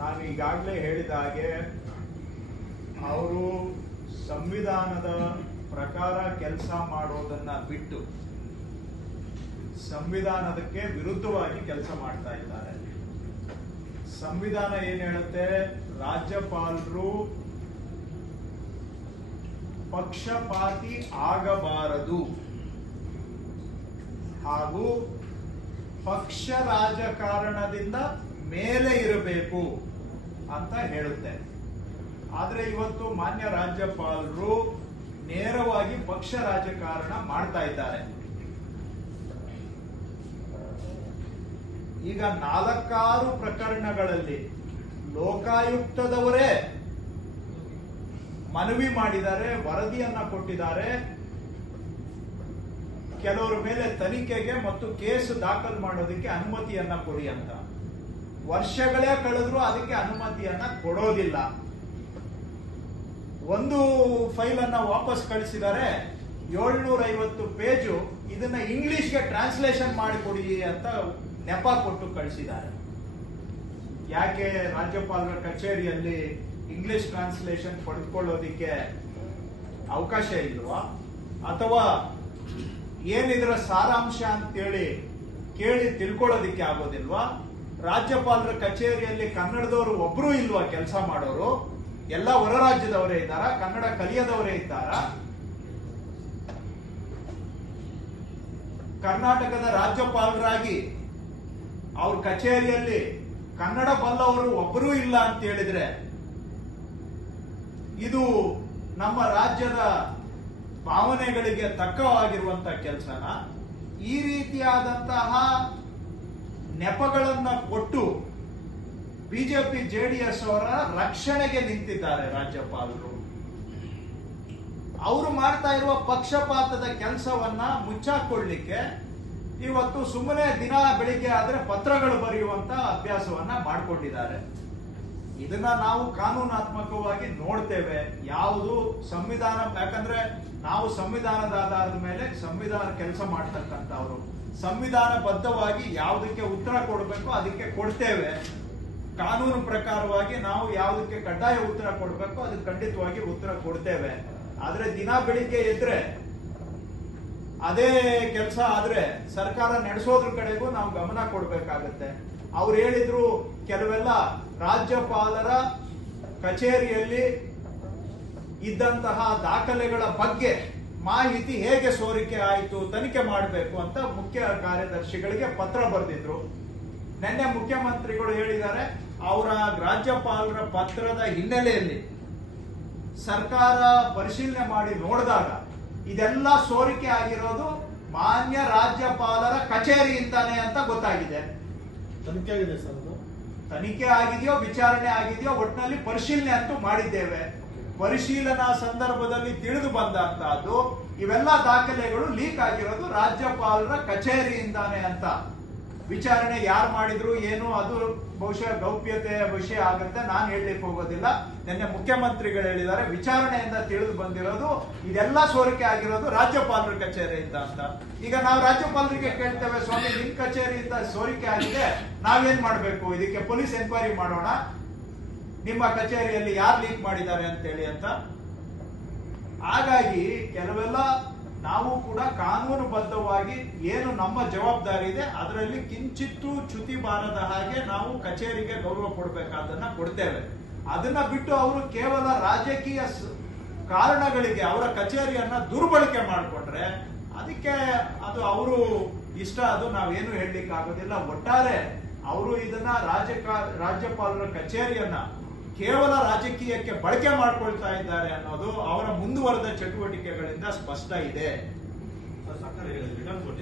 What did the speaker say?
ನಾನು ಈಗಾಗಲೇ ಹೇಳಿದ ಹಾಗೆ, ಅವರು ಸಂವಿಧಾನದ ಪ್ರಕಾರ ಕೆಲಸ ಮಾಡೋದನ್ನ ಬಿಟ್ಟು ಸಂವಿಧಾನದಕ್ಕೆ ವಿರುದ್ಧವಾಗಿ ಕೆಲಸ ಮಾಡ್ತಾ ಇದ್ದಾರೆ. ಸಂವಿಧಾನ ಏನ್ ಹೇಳುತ್ತೆ? ರಾಜ್ಯಪಾಲರು ಪಕ್ಷಪಾತಿ ಆಗಬಾರದು ಹಾಗೂ ಪಕ್ಷ ರಾಜಕಾರಣದಿಂದ ಮೇಲೆ ಇರಬೇಕು. ಅಂತ ಹೇಳುತ್ತೆ. ಆದರೆ ಇವತ್ತು ಮಾನ್ಯ ರಾಜ್ಯಪಾಲರು ನೇರವಾಗಿ ಪಕ್ಷ ರಾಜಕಾರಣ ಮಾಡ್ತಾ ಇದ್ದಾರೆ. ಈಗ ನಾಲ್ಕಾರು ಪ್ರಕರಣಗಳಲ್ಲಿ ಲೋಕಾಯುಕ್ತದವರೇ ಮನವಿ ಮಾಡಿದ್ದಾರೆ, ವರದಿಯನ್ನ ಕೊಟ್ಟಿದ್ದಾರೆ. ಕೆಲವರ ಮೇಲೆ ತನಿಖೆಗೆ ಮತ್ತು ಕೇಸ್ ದಾಖಲು ಮಾಡೋದಕ್ಕೆ ಅನುಮತಿಯನ್ನ ಕೊಡಿ ಅಂತ. ವರ್ಷಗಳೇ ಕಳೆದ್ರು ಅದಕ್ಕೆ ಅನುಮತಿಯನ್ನ ಕೊಡೋದಿಲ್ಲ. ಒಂದು ಫೈಲ್ ಅನ್ನ ವಾಪಸ್ ಕಳಿಸಿದರೆ ಏಳ್ನೂರ ಐವತ್ತು ಪೇಜು ಇದನ್ನ ಇಂಗ್ಲಿಷ್ಗೆ ಟ್ರಾನ್ಸ್ಲೇಷನ್ ಮಾಡಿಕೊಡಿ ಅಂತ ನೆಪ ಕೊಟ್ಟು ಕಳಿಸಿದ್ದಾರೆ. ಯಾಕೆ ರಾಜ್ಯಪಾಲರ ಕಚೇರಿಯಲ್ಲಿ ಇಂಗ್ಲಿಷ್ ಟ್ರಾನ್ಸ್ಲೇಷನ್ ಪಡೆದುಕೊಳ್ಳೋದಿಕ್ಕೆ ಅವಕಾಶ ಇಲ್ವಾ? ಅಥವಾ ಏನಿದ್ರ ಸಾರಾಂಶ ಅಂತೇಳಿ ಕೇಳಿ ತಿಳ್ಕೊಳ್ಳೋದಿಕ್ಕೆ ಆಗೋದಿಲ್ವಾ? ರಾಜ್ಯಪಾಲರ ಕಚೇರಿಯಲ್ಲಿ ಕನ್ನಡದವರು ಒಬ್ರು ಇಲ್ವಾ ಕೆಲಸ ಮಾಡೋರು? ಎಲ್ಲ ಹೊರ ರಾಜ್ಯದವರೇ ಇದ್ದಾರಾ? ಕನ್ನಡ ಕಲಿಯದವರೇ ಇದ್ದಾರಾ? ಕರ್ನಾಟಕದ ರಾಜ್ಯಪಾಲರಾಗಿ ಅವ್ರ ಕಚೇರಿಯಲ್ಲಿ ಕನ್ನಡ ಬಲ್ಲವರು ಒಬ್ಬರೂ ಇಲ್ಲ ಅಂತ ಹೇಳಿದ್ರೆ ಇದು ನಮ್ಮ ರಾಜ್ಯದ ಭಾವನೆಗಳಿಗೆ ತಕ್ಕವಾಗಿರುವಂತ ಕೆಲಸನ? ಈ ರೀತಿಯಾದಂತಹ ನೆಪಗಳನ್ನ ಕೊಟ್ಟು ಬಿಜೆಪಿ, ಜೆಡಿಎಸ್ ಅವರ ರಕ್ಷಣೆಗೆ ನಿಂತಿದ್ದಾರೆ ರಾಜ್ಯಪಾಲರು. ಅವರು ಮಾಡ್ತಾ ಇರುವ ಪಕ್ಷಪಾತದ ಕೆಲಸವನ್ನ ಮುಚ್ಚಾಕೊಳ್ಳಿಕ್ಕೆ ಇವತ್ತು ಸುಮ್ಮನೆ ದಿನ ಬೆಳಿಗ್ಗೆ ಆದ್ರೆ ಪತ್ರಗಳು ಬರೆಯುವಂತ ಅಭ್ಯಾಸವನ್ನ ಮಾಡಿಕೊಂಡಿದ್ದಾರೆ. ಇದನ್ನ ನಾವು ಕಾನೂನಾತ್ಮಕವಾಗಿ ನೋಡ್ತೇವೆ. ಯಾವುದು ಸಂವಿಧಾನ, ಯಾಕಂದ್ರೆ ನಾವು ಸಂವಿಧಾನದ ಆಧಾರದ ಮೇಲೆ ಸಂವಿಧಾನ ಕೆಲಸ ಮಾಡ್ತಕ್ಕಂಥವ್ರು. ಸಂವಿಧಾನಬದ್ಧವಾಗಿ ಯಾವುದಕ್ಕೆ ಉತ್ತರ ಕೊಡಬೇಕು ಅದಕ್ಕೆ ಕೊಡ್ತೇವೆ. ಕಾನೂನು ಪ್ರಕಾರವಾಗಿ ನಾವು ಯಾವುದಕ್ಕೆ ಕಡ್ಡಾಯ ಉತ್ತರ ಕೊಡಬೇಕು ಅದಕ್ಕೆ ಖಂಡಿತವಾಗಿ ಉತ್ತರ ಕೊಡ್ತೇವೆ. ಆದ್ರೆ ದಿನ ಬೆಳಿಗ್ಗೆ ಎದ್ರೆ, ಅದೇ ಕೆಲಸ ಆದ್ರೆ ಸರ್ಕಾರ ನಡೆಸೋದ್ರ ಕಡೆಗೂ ನಾವು ಗಮನ ಕೊಡ್ಬೇಕಾಗತ್ತೆ. ಅವ್ರು ಹೇಳಿದ್ರು ಕೆಲವೆಲ್ಲ ರಾಜ್ಯಪಾಲರ ಕಚೇರಿಯಲ್ಲಿ ಇದ್ದಂತಹ ದಾಖಲೆಗಳ ಬಗ್ಗೆ ಮಾಹಿತಿ ಹೇಗೆ ಸೋರಿಕೆ ಆಯಿತು ತನಿಖೆ ಮಾಡಬೇಕು ಅಂತ ಮುಖ್ಯ ಕಾರ್ಯದರ್ಶಿಗಳಿಗೆ ಪತ್ರ ಬರೆದಿದ್ರು. ನಿನ್ನೆ ಮುಖ್ಯಮಂತ್ರಿಗಳು ಹೇಳಿದ್ದಾರೆ ಅವರ ರಾಜ್ಯಪಾಲರ ಪತ್ರದ ಹಿನ್ನೆಲೆಯಲ್ಲಿ ಸರ್ಕಾರ ಪರಿಶೀಲನೆ ಮಾಡಿ ನೋಡಿದಾಗ ಇದೆಲ್ಲ ಸೋರಿಕೆ ಆಗಿರೋದು ಮಾನ್ಯ ರಾಜ್ಯಪಾಲರ ಕಚೇರಿಯಿಂದಾನೆ ಅಂತ ಗೊತ್ತಾಗಿದೆ. ತನಿಖೆ ಆಗಿದೆ ಸರ್ ಅದು? ತನಿಖೆ ಆಗಿದೆಯೋ ವಿಚಾರಣೆ ಆಗಿದೆಯೋ ಒಟ್ಟಿನಲ್ಲಿ ಪರಿಶೀಲನೆ ಅಂತೂ ಮಾಡಿದ್ದೇವೆ. ಪರಿಶೀಲನಾ ಸಂದರ್ಭದಲ್ಲಿ ತಿಳಿದು ಬಂದಂತಹದ್ದು ಇವೆಲ್ಲ ದಾಖಲೆಗಳು ಲೀಕ್ ಆಗಿರೋದು ರಾಜ್ಯಪಾಲರ ಕಚೇರಿಯಿಂದಾನೆ ಅಂತ. ವಿಚಾರಣೆ ಯಾರು ಮಾಡಿದ್ರು, ಏನು, ಅದು ಬಹುಶಃ ಗೌಪ್ಯತೆಯ ವಿಷಯ ಆಗುತ್ತೆ, ನಾನು ಹೇಳಲಿಕ್ಕೆ ಹೋಗೋದಿಲ್ಲ. ನಿನ್ನೆ ಮುಖ್ಯಮಂತ್ರಿಗಳು ಹೇಳಿದ್ದಾರೆ, ವಿಚಾರಣೆಯಿಂದ ತಿಳಿದು ಬಂದಿರೋದು, ಇದೆಲ್ಲ ಸೋರಿಕೆ ಆಗಿರೋದು ರಾಜ್ಯಪಾಲರ ಕಚೇರಿಯಿಂದ ಅಂತ. ಈಗ ನಾವು ರಾಜ್ಯಪಾಲರಿಗೆ ಕೇಳ್ತೇವೆ, ಸ್ವಾಮಿ, ನಿಮ್ ಕಚೇರಿಯಿಂದ ಸೋರಿಕೆ ಆಗಿದೆ, ನಾವೇನ್ ಮಾಡಬೇಕು? ಇದಕ್ಕೆ ಪೊಲೀಸ್ ಎನ್ಕ್ವೈರಿ ಮಾಡೋಣ. ನಿಮ್ಮ ಕಚೇರಿಯಲ್ಲಿ ಯಾರು ಲೀಕ್ ಮಾಡಿದ್ದಾರೆ ಅಂತೇಳಿ ಅಂತ? ಹಾಗಾಗಿ ಕೆಲವೆಲ್ಲ ನಾವು ಕೂಡ ಕಾನೂನುಬದ್ಧವಾಗಿ ಏನು ನಮ್ಮ ಜವಾಬ್ದಾರಿ ಇದೆ, ಅದರಲ್ಲಿ ಕಿಂಚಿತ್ತೂ ಚ್ಯುತಿ ಬಾರದ ಹಾಗೆ ನಾವು ಕಚೇರಿಗೆ ಗೌರವ ಕೊಡಬೇಕಾದನ್ನ ಕೊಡ್ತೇವೆ. ಅದನ್ನ ಬಿಟ್ಟು ಅವರು ಕೇವಲ ರಾಜಕೀಯ ಕಾರಣಗಳಿಗೆ ಅವರ ಕಚೇರಿಯನ್ನ ದುರ್ಬಳಕೆ ಮಾಡಿಕೊಂಡ್ರೆ ಅದಕ್ಕೆ ಅದು ಅವರು ಇಷ್ಟ, ಅದು ನಾವೇನು ಹೇಳಲಿಕ್ಕೆ ಆಗೋದಿಲ್ಲ ಒಟ್ಟಾರೆ ಅವರು ಇದನ್ನ ರಾಜ್ಯ ರಾಜ್ಯಪಾಲರ ಕಚೇರಿಯನ್ನ ಕೇವಲ ರಾಜಕೀಯಕ್ಕೆ ಬಳಕೆ ಮಾಡ್ಕೊಳ್ತಾ ಇದ್ದಾರೆ ಅನ್ನೋದು ಅವರ ಮುಂದುವರೆದ ಚಟುವಟಿಕೆಗಳಿಂದ ಸ್ಪಷ್ಟ ಇದೆ.